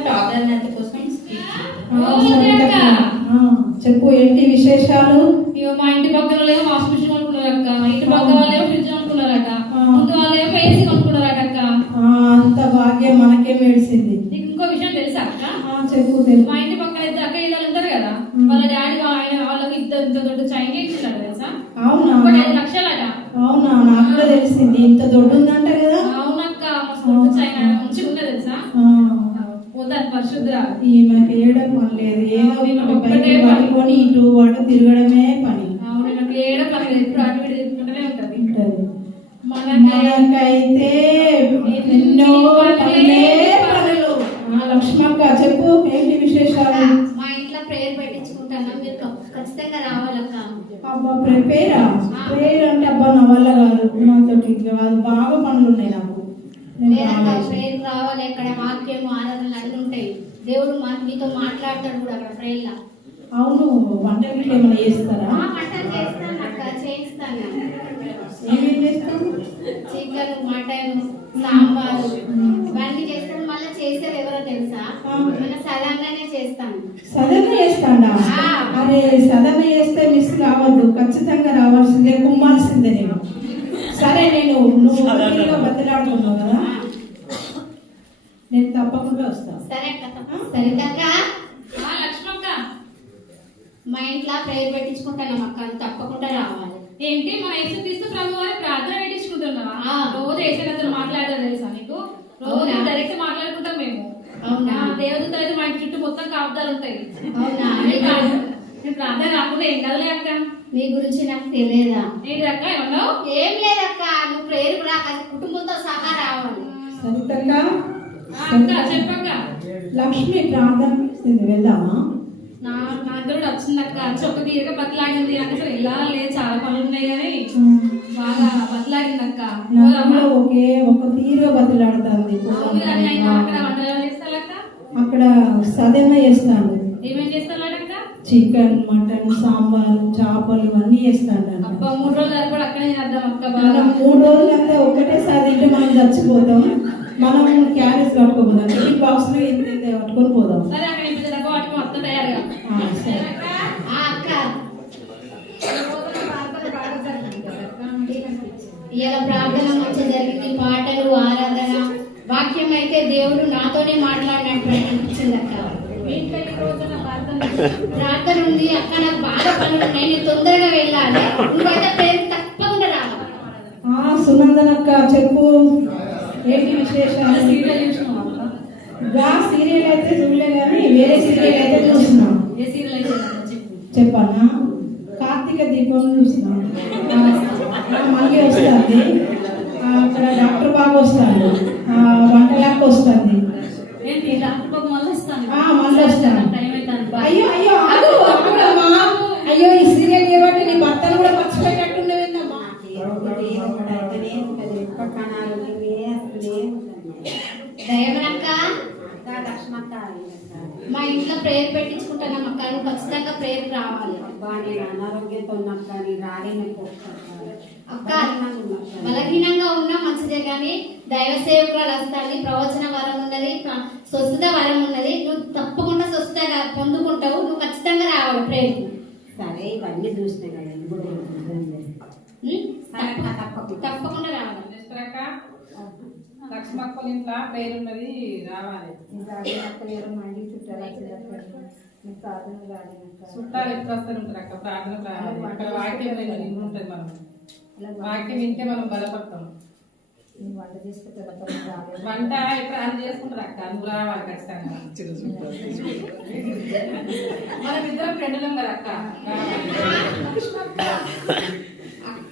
ప్రాధాన్యత కోసం చెప్పు, ఏంటి విశేషాలు? మా ఇంటి పక్కన లేవు వాషింగ్ మిషన్ కొనుక్కున్నారక్క, ఇంటి పక్కన వాళ్ళేమో ఫ్రిడ్జ్ కొనుక్కున్నారట, ముందు వాళ్ళేమో ఏసీ కొనుక్కున్నారట. అంత భాగ్యం మనకే మెడిసింది. నీకు ఇంకో విషయం తెలుసా అక్క? చెప్పు. మా ఇంటి పక్కన ఇద్దరు అక్క ఇళ్ళు ఉంటారు కదా, వాళ్ళ డాడీ వాళ్ళకి ఇంత దొడ్డు చైన్ ఇచ్చినాడు తెలుసా? అవునా? 5 లక్షలట. అవునా? నాకు కూడా తెలిసింది. ఇంత దొడ్డు ఉందంట కదా. అవునక్క, మస్తు చైన్ మంచిగా ఉంటది తెలుసా? పరిశుద్ధ ఈమెకి ఏడం పని లేదు, ఏదో పట్టుకొని ఇటు అటు తిరగడమే పని. ఏడ పని ఎప్పుడు అటు ఇటు తిరుగుతుంటూనే ఉంటది. మనకైతే ఎన్నో పనులు. లక్ష్మక్క చెప్పు, ఏంటి విశేషాలు? మా ఇంట్లో ప్రేయర్ పెట్టించుకుంటాను, మీరు ఖచ్చితంగా రావాలక్క. అబ్బా, ప్రేయర్ అంటే అబ్బా నా వల్ల కాదు, నాతోటి బాగా పనులు ఉన్నాయి నాకు. ప్రేయర్ రావాలి, అక్కడ వాక్యం ఆరాధనలు అన్ని ఉంటాయి. దేవుడు మీతో మాట్లాడతాడు కూడా అక్కడ ప్రేయర్ లా. అవును, వంటలు ఏమైనా చేస్తారా? వంటలు చేస్తాను అక్క, చేయిస్తాను. ఏమేం చేస్తాను? చికెన్, మటన్, సాంబారు ఇవన్నీ చేస్తాను. మళ్ళీ చేసేది ఎవరో తెలుసా? మన సడన్గానే చేస్తాను. సడన్గా చేస్తాడా? అరే, సడన్గా చేస్తే మిస్ కావద్దు, ఖచ్చితంగా రావాల్సిందే, కుమ్మాల్సిందే నేను. సరే, నువ్వు బతిలాడుతున్నావు కదా, నేను తప్పకుండా వస్తాను. సరే అక్క. లక్ష్మక్క, మా ఇంట్లో ప్రేయర్ పెట్టించుకుంటాను అక్క, తప్పకుండా రావాలి. ఏంటి మన యేసుక్రీస్తు ప్రభు వారి ప్రార్థన పెట్టించుకుంటున్నావా? రోజు యేసుతో మాట్లాడతారు తెలుసా నీకు? రోజు డైరెక్ట్ మాట్లాడుకుంటాం మేము. అవునా? దేవదూతలు అయితే మా ఇంటి చుట్టూ మొత్తం కాపుదాలు ఉంటాయి. అవునా? నేను ప్రార్థన రాకుండా ఏం కదలే అక్క. నీ గురించి నాకు తెలియదా? ఏంటి అక్క ఏమన్నావు? ఏం లేదక్క, నువ్వు ప్రేయర్ కూడా కుటుంబంతో సహా రావాలి. సరితక్క, చెప్పక్క. లక్ష్మి ప్రార్థన వెళ్దామా? నాకు కూడా వచ్చిందక్క, వచ్చి ఒక తీరుగా బతలాడింది. నాకు అసలు వెళ్ళాలి, చాలా పనులు ఉన్నాయి కానీ బాగా బతలాడింది అక్క. ఒకే ఒక తీరుగా బతలాడుతుంది. అక్కడ సదన చేస్తాను. ఏమేం చేస్తాడక్క? చికెన్, మటన్, సాంబార్, చేపలు అన్నీ చేస్తాను. అబ్బా, 3 రోజులు కూడా అక్కడే చేద్దాం అక్క. మనం 3 రోజులంతా ఒకటేసారి తింటే మనం చచ్చిపోతాం. మనం క్యారేజ్ కట్టుకోపోదాం, ఈ బాక్స్ లో ఎంత కట్టుకొని పోదాం. సరే అక్కడ ఇంటి డబ్బా పట్టుకొని మొత్తం తయారుగా. ఇలా ప్రార్థన మంచి జరిగింది, పాటలు, ఆరాధన, వాక్యం అయితే దేవుడు నాతోనే మాట్లాడినట్టు అనిపించింది అక్క. ప్రార్థన ఉంది అక్క, నాకు బాగా పనులు ఉన్నాయి, నేను తొందరగా వెళ్ళాలి. నువ్వైతే పేరు తప్పకుండా రావాలి. సునందనక్క చెప్పు, ఏంటి విశేషాలు? సీరియల్ చూసినావా? సీరియల్ అయితే చూడలే కానీ వేరే సీరియల్ అయితే చూసినాం. ఏ సీరియల్ అయితే చెప్పన్నా? కార్తీక దీపం చూసినాం. మళ్ళీ వస్తుంది అక్కడ డాక్టర్ బాబు వస్తాడు, వంటలకు వస్తుంది. ఏంటి డాక్టర్ బాబు మళ్ళీ వస్తాను? మళ్ళీ వస్తాను. అయ్యో అయ్యో అయ్యో, ఈ సీరియల్ కాబట్టి నీ భర్తను కూడా మర్చిపోయేటట్టున్నావేందమ్మా? దయమనక్క, మా ఇంట్లో ప్రేయర్ పెట్టించుకుంటున్నాం అక్క, నువ్వు ఖచ్చితంగా ప్రేయర్ రావాలి. నేను అనారోగ్యంతో ఉన్నాక అక్క, బలహీనంగా ఉన్నా మంచిదే కానీ దైవ సేవకురాలు వస్తుంది, ప్రవచన వరం ఉన్నది, స్వస్థత వరం ఉన్నది. నువ్వు తప్పకుండా స్వస్థత పొందుకుంటావు, నువ్వు ఖచ్చితంగా రావాలి ప్రేయర్. సరే, ఇవన్నీ చూసినా కదా, తప్పకుండా రావాలి. లక్ష్మక్క ఇంట్లో ప్రేయర్ ఉన్నది, రావాలి. చుట్టాలు ఎట్లా వస్తారు అక్క? ప్రార్థన అక్కడ వాక్యం ఉంటుంది, మనం వాక్యం వింటే మనం బలపడతాం. వంట ఎక్కడ అది చేసుకుంటారు అక్క, నువ్వు రావాలి ఖచ్చితంగా. మనం ఇద్దరం ఫ్రెండ్లం కదా అక్క.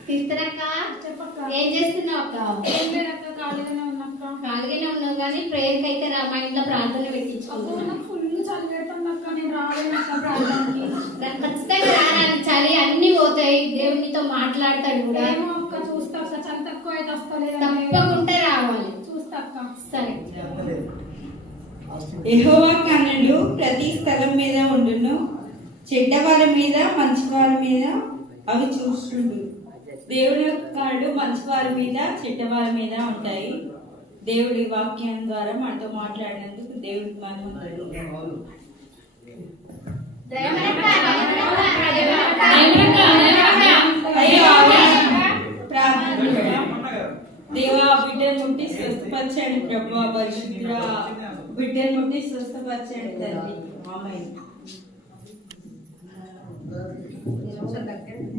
తీస్తారక్క, ఏం చేస్తున్నావు అక్క? ఖాళీగానే ఉన్నాక. ఖాళీగానే ఉన్నావు కానీ ప్రేయర్కి అయితే రా, మా ఇంట్లో ప్రార్థన పెట్టించుకుంటున్నాను. ఫుల్ చలి పెడుతుందక్క, నేను రాలేనక్క ప్రార్థనకి. ఖచ్చితంగా రావాలి, చలి అన్ని పోతాయి, దేవుడు మీతో మాట్లాడతాడు కూడా. చూస్తా చలి తక్కువ అయితే వస్తలేదు, తప్పకుండా రావాలి. చూస్తాక్క. సరే. యెహోవా కన్నులు ప్రతి స్థలం మీద ఉండును, చెడ్డవారి మీద మంచివారి మీద అవి చూస్తుండు. దేవుని యొక్క కళ్ళు మంచివారి మీద చెడ్డవారి మీద ఉంటాయి. దేవుడి వాక్యం ద్వారా మనతో మాట్లాడినందుకు దేవుడికి మనం దేవా బిడ్డను ముట్టి స్వస్థపరచండి ప్రభు పరిశుద్ధ బిడ్డను ముట్టి స్వస్థపరచండి తండ్రి ఆమేన్.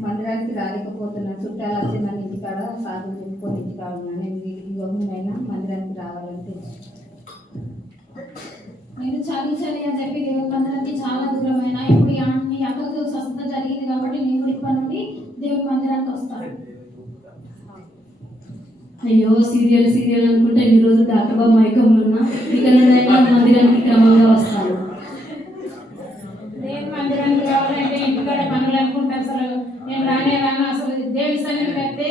మందిరానికి రాలేకపోతున్నా చుట్టాలు వచ్చి నన్ను ఇంటికాడ సాధన చెప్పుకొని ఇంటికాడ ఉన్నా నేను వీళ్ళకి మందిరానికి రావాలని తెలుసు. నేను చదివించాలి అని చెప్పి దేవుని మందిరానికి చాలా దూరమైన ఇప్పుడు ఈ అక్కకు స్వస్థత జరిగింది కాబట్టి నేను కూడా ఇప్పటి నుండి దేవుని మందిరానికి వస్తాను. అయ్యో సీరియల్ అనుకుంటే ఎన్ని రోజులు డాక్టర్ బాబు మైకంలో ఉన్నా ఇక మందిరానికి క్రమంగా వస్తాను. దేవుని మందిరానికి రావాలంటే ఇంటికాడ పనులు అనుకుంటే అసలు నేను రాను అసలు దేవుడి సన్నిధి పెడితే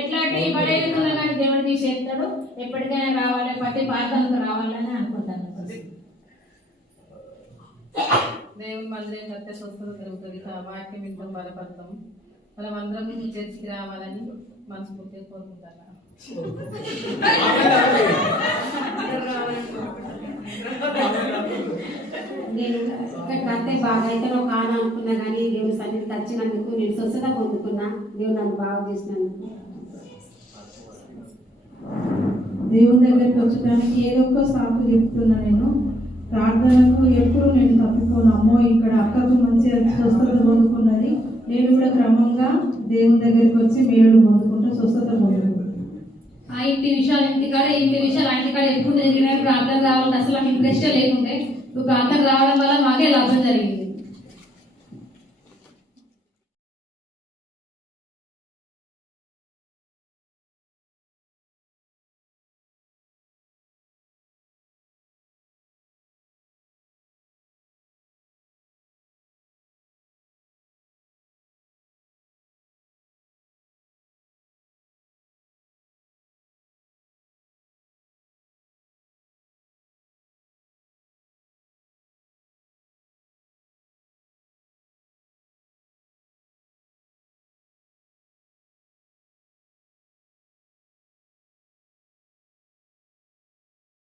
ఎట్లాంటి బడేస్తున్నా కానీ దేవుడు తీసేస్తాడు. ఎప్పటికైనా రావాలి ప్రతి ప్రార్థనకు రావాలని అనుకుంటాను. దేవుని మందిరం కడితే స్వస్థత జరుగుతుంది. వాక్యం ఇంట్లో బలపడతాం. మనం అందరం చర్చికి రావాలని మనస్ఫూర్తిగా కోరుకుంటాను. నేను ఇక్కడ కడితే బాగా అయితే ఒక ఆన అనుకున్నా కానీ దేవుని సన్నిధికి వచ్చినందుకు నేను స్వస్థత పొందుకున్నా. దేవుడు నన్ను బాగా చేసినందుకు. దేవుని దగ్గరికి వచ్చడానికి ఏదో ఒక సాకు చెప్తున్నా. నేను ప్రార్థనకు ఎప్పుడు నేను తప్పుకోను. అమ్మో ఇక్కడ అక్కకు మంచిగా స్వస్థత పొందుకున్నది, నేను కూడా క్రమంగా దేవుని దగ్గరికి వచ్చి మేలు పొందుకుంటా, స్వస్థత పొందుకుంటాను. ఆ ఇంటి విషయాలు ఇంటికాడ ఆ ఇంటికాడ ఎప్పుడు జరిగినా ప్రార్థన రావాలంటే అసలు నాకు ఇంట్రెస్ట్ లేకుండే. ఇప్పుడు ప్రార్థన రావడం వల్ల మాకే లాభం జరిగింది.